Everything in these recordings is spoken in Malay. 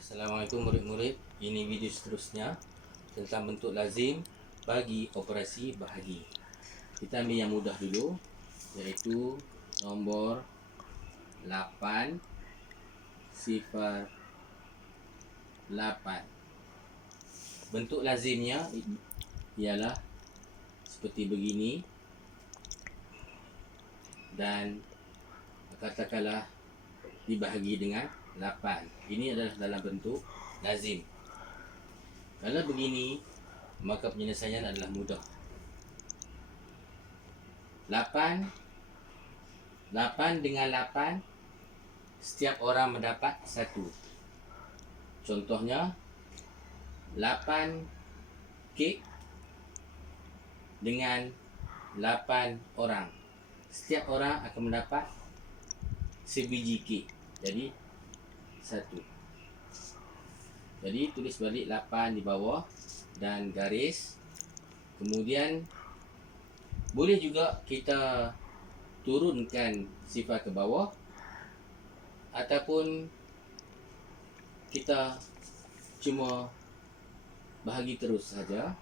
Assalamualaikum murid-murid. Ini video seterusnya tentang bentuk lazim bagi operasi bahagi. Kita ambil yang mudah dulu iaitu nombor 8 sifar 8. Bentuk lazimnya ialah seperti begini dan katakanlah dibahagi dengan 8. Ini adalah dalam bentuk lazim. Kalau begini, maka penyelesaian adalah mudah. 8 8 dengan 8 setiap orang mendapat 1. Contohnya 8 kek dengan 8 orang. Setiap orang akan mendapat sebiji kek. Jadi satu. Jadi tulis balik 8 di bawah dan garis. Kemudian boleh juga kita turunkan sifar ke bawah ataupun kita cuma bahagi terus saja.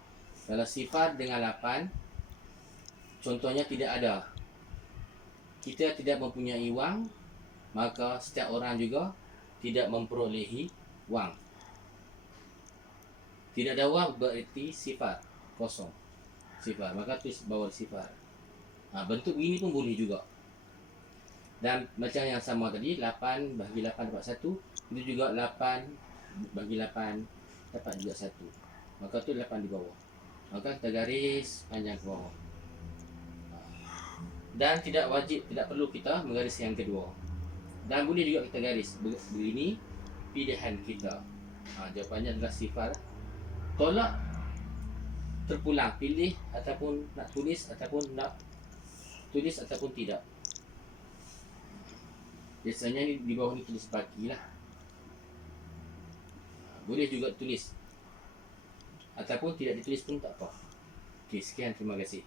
Kalau sifar dengan 8 contohnya tidak ada. Kita tidak mempunyai wang maka setiap orang juga tidak memperolehi wang. Tidak ada wang berarti sifat kosong. Sifat. Maka tulis bawah sifat. Ha, bentuk ini pun boleh juga. Dan macam yang sama tadi, 8 bagi 8 dapat 1. Itu juga 8 bagi 8 dapat juga 1. Maka tu 8 di bawah. Maka kita garis panjang ke bawah. Ha. Dan tidak wajib, tidak perlu kita menggaris yang kedua. Dan boleh juga kita garis begini pilihan kita. Ha, jawapannya adalah sifar. Tolak terpulang pilih ataupun nak tulis ataupun nak tulis ataupun tidak. Biasanya ni di bawah ni tulis baki lah. Ha, boleh juga tulis ataupun tidak ditulis pun tak apa. Okey, sekian terima kasih.